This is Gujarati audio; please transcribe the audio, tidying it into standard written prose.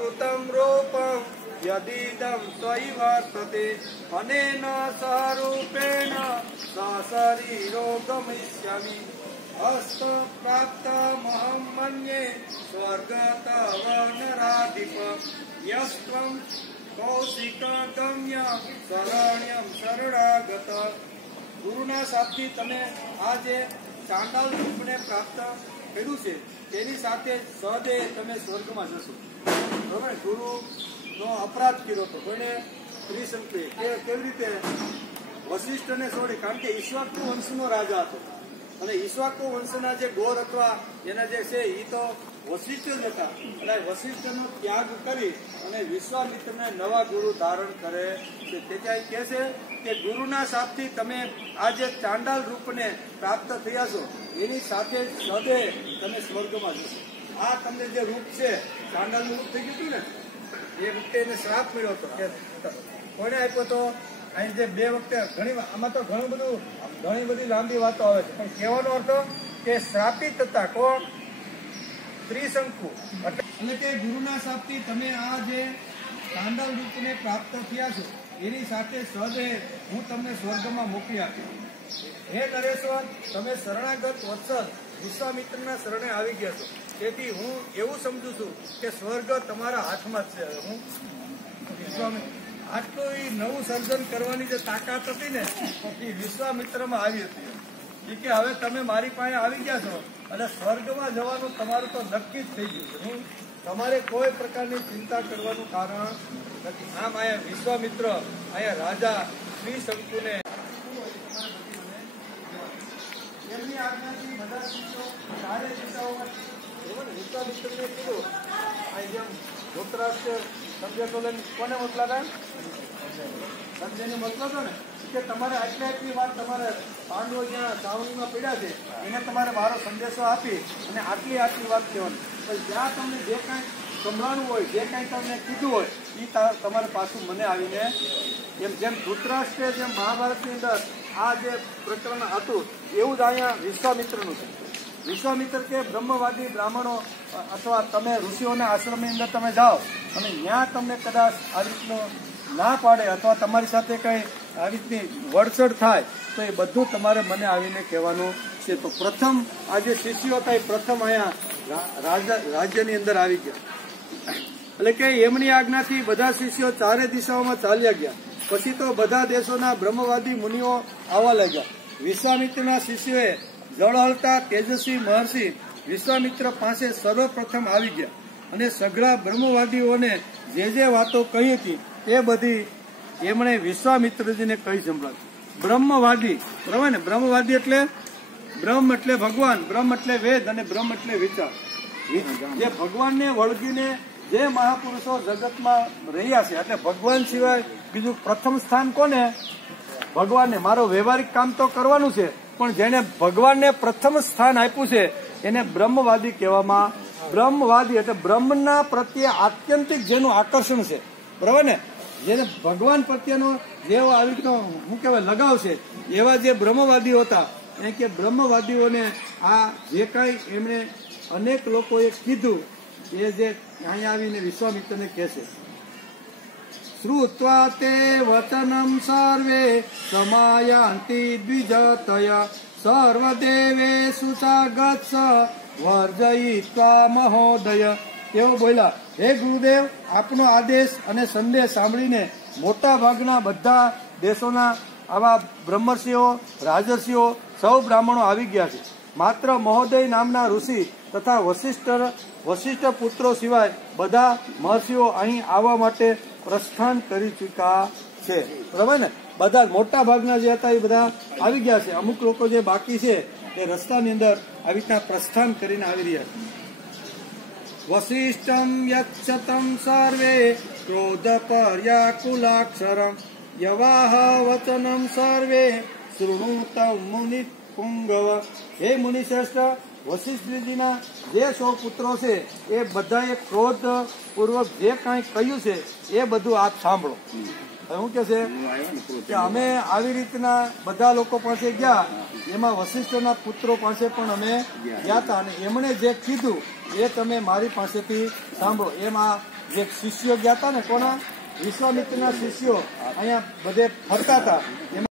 कृतं रूपं यदिदं त्वयि वर्तते अनेन स्वरूपेण सशरीरो गमिष्यामि हस्त प्राप्तमहं मन्ये स्वर्गतव नराधिप यस्त्वं कौशिक गम्य शरण्यं शरणागत गुरुना साथी तमे आज चांडाल रूपने प्राप्त કર્યું છે તેની સાથે સહજે તમે સ્વર્ગમાં જશો. બરાબર. ગુરુનો અપરાધ કર્યો હતો કોઈને ત્રિશંકુએ કેવી રીતે વશિષ્ઠને છોડી, કારણ કે ઈક્ષ્વાકુ વંશનો રાજા હતો અને ઈક્ષ્વાકુ વંશના જે ગોર અથવા એના જે છે એ તો વશિષ્ઠ જ હતા. એટલે વશિષ્ઠનો ત્યાગ કરી અને વિશ્વામિત્રને નવા ગુરુ ધારણ કરે છે. તેથી કહે છે કે ગુરુના સાપથી તમે આ જે ચાંડાલ રૂપને પ્રાપ્ત થયા છો એની સાથે સદે તમે સ્વર્ગમાં જશો. આ તમને જે રૂપ છે ચાંડાલનું રૂપ થઈ ગયું ને એ વખતે એને શ્રાપ મળ્યો હતો કે કોને આપ્યો તો અહીં જે બે વખતે આમાં તો ઘણી બધી લાંબી વાતો આવે છે, પણ કહેવાનો અર્થ કે શ્રાપિત હતા કોણ? ત્રિશંકુ. એટલે કે ગુરુના શાપથી તમે આ જે ચાંડાલ રૂપને પ્રાપ્ત થયા છો એની સાથે સહજે હું તમને સ્વર્ગમાં મોકલી આપ્યો. હે નરેશ્વર, તમે શરણાગત વત્સલ વિશ્વામિત્રના શરણે આવી ગયા છો, તેથી હું એવું સમજુ છું કે સ્વર્ગ તમારા હાથમાં જ છે. હું આટલું નવું સર્જન કરવાની જે તાકાત હતી ને એ વિશ્વામિત્રમાં આવી હતી. એ કે હવે તમે મારી પાસે આવી ગયા છો અને સ્વર્ગમાં જવાનું તમારું તો નક્કી જ થઈ ગયું છે. તમારે કોઈ પ્રકારની ચિંતા કરવાનું કારણ નથી. આમ અહીંયા વિશ્વામિત્ર અહીંયા રાજા ત્રિશંકુને એમની આજ્ઞાથી બધા શિષ્યો ચારે દિશાઓમાં વિશ્વામિત્રને કીધું આ જેમ ધૃતરાષ્ટ્ર સંજયનો લઈને કોને મોકલાતા? સંજયને મોકલાતો ને કે તમારે આટલી વાત તમારે પાંડવો જ્યાં ચાવણીમાં પીડ્યા છે એને તમારે મારો સંદેશો આપી અને આટલી વાત કહેવાની. પણ જ્યાં તમને જે કાંઈ સંભળાણું હોય, જે કાંઈ તમને કીધું હોય એ તમારે પાછું મને આવીને જેમ ધૃતરાષ્ટ્રે જેમ મહાભારતની અંદર આ જે પ્રકરણ હતું એવું જ અહીંયા વિશ્વામિત્રનું છે. વિશ્વામિત્ર કે બ્રહ્મવાદી બ્રાહ્મણો અથવા તમે ઋષિઓના આશ્રમની અંદર તમે જાઓ અને ત્યાં તમને કદાચ આ રીતનું ના પાડે અથવા તમારી સાથે કંઈ આવી રીતની વડસડ થાય તો એ બધું તમારે મને આવીને કહેવાનું છે. તો પ્રથમ આ જે શિષ્યો હતા એ પ્રથમ અહીંયા રાજ્યની અંદર આવી ગયા. એટલે કે એમની આજ્ઞાથી બધા શિષ્યો ચારે દિશાઓમાં ચાલ્યા ગયા. પછી તો બધા દેશોના બ્રહ્મવાદી મુનિઓ આવવા લાગ્યા. વિશ્વામિત્રના શિષ્યોએ જળ હલતા તેજસ્વી મહર્ષિ વિશ્વામિત્ર પાસે સર્વપ્રથમ આવી ગયા અને સઘળા બ્રહ્મવાદીઓને જે વાતો કહી હતી એ બધી એમણે વિશ્વામિત્રજીને કહી સંભળાવી. બ્રહ્મવાદી, બરાબર ને? બ્રહ્મવાદી એટલે બ્રહ્મ એટલે ભગવાન, બ્રહ્મ એટલે વેદ અને બ્રહ્મ એટલે વિચાર. જે ભગવાનને વળગીને જે મહાપુરુષો જગતમાં રહ્યા છે એટલે ભગવાન સિવાય બીજું પ્રથમ સ્થાન કોને? ભગવાનને. મારો વ્યવહારિક કામ તો કરવાનું છે પણ જેને ભગવાનને પ્રથમ સ્થાન આપ્યું છે એને બ્રહ્મવાદી કહેવામાં. બ્રહ્મવાદી એટલે બ્રહ્મના પ્રત્યે આત્યંતિક જેનું આકર્ષણ છે, બરાબર ને? જેને ભગવાન પ્રત્યેનો જેવો આવી રીતનો શું કહેવાય લગાવ છે એવા જે બ્રહ્મવાદીઓ હતા એ કે બ્રહ્મવાદીઓને આ જે કાંઈ એમણે અનેક લોકોએ કીધું એ જે અહીંયા આવીને વિશ્વામિત્રને કહે છે. શ્રુત્વા તે વચનમ સર્વે સમાયાંતિ દ્વિજતય સર્વદેવેષુ ચાગત્સ વર્જયિત્વા મહોદય. તેઓ બોલ્યા, હે ગુરુદેવ, આપનો આદેશ અને સંદેશ સાંભળીને મોટા ભાગના બધા દેશોના આવા બ્રહ્મર્ષિઓ, રાજર્ષિઓ, સૌ બ્રાહ્મણો આવી ગયા છે. માત્ર મહોદય નામના ઋષિ તથા વશિષ્ઠ પુત્રો સિવાય બધા મહર્ષિઓ અહીં આવવા માટે પ્રસ્થાન કરી ચૂક્યા છે, બરાબર ને? બધા મોટા ભાગના જે હતા એ બધા આવી ગયા છે. અમુક લોકો જે બાકી છે એ રસ્તાની અંદર આવી રીતના પ્રસ્થાન કરીને આવી રહ્યા છે. વશિષ્ઠમ યચ્છતમ સર્વે ક્રોધ પર્યાકુલાક્ષરમ યવાહ વચનમ સર્વે શૃણુતમ મુનિ પુંગવ. હે મુનિશ્રેષ્ઠ, વશિષ્ઠજીના જે 100 પુત્રો છે એ બધાએ ક્રોધ પૂર્વક જે કાંઈ કહ્યું છે એ બધું આપ સાંભળો. શું કે છે કે અમે આવી રીતના બધા લોકો પાસે ગયા, એમાં વશિષ્ઠના પુત્રો પાસે પણ અમે ગયા હતા અને એમણે જે કીધું એ તમે મારી પાસેથી સાંભળો. એમ આ જે શિષ્યો ગયા હતા ને કોના વિશ્વામિત્રના શિષ્યો અહીંયા બધે ફરતા હતા.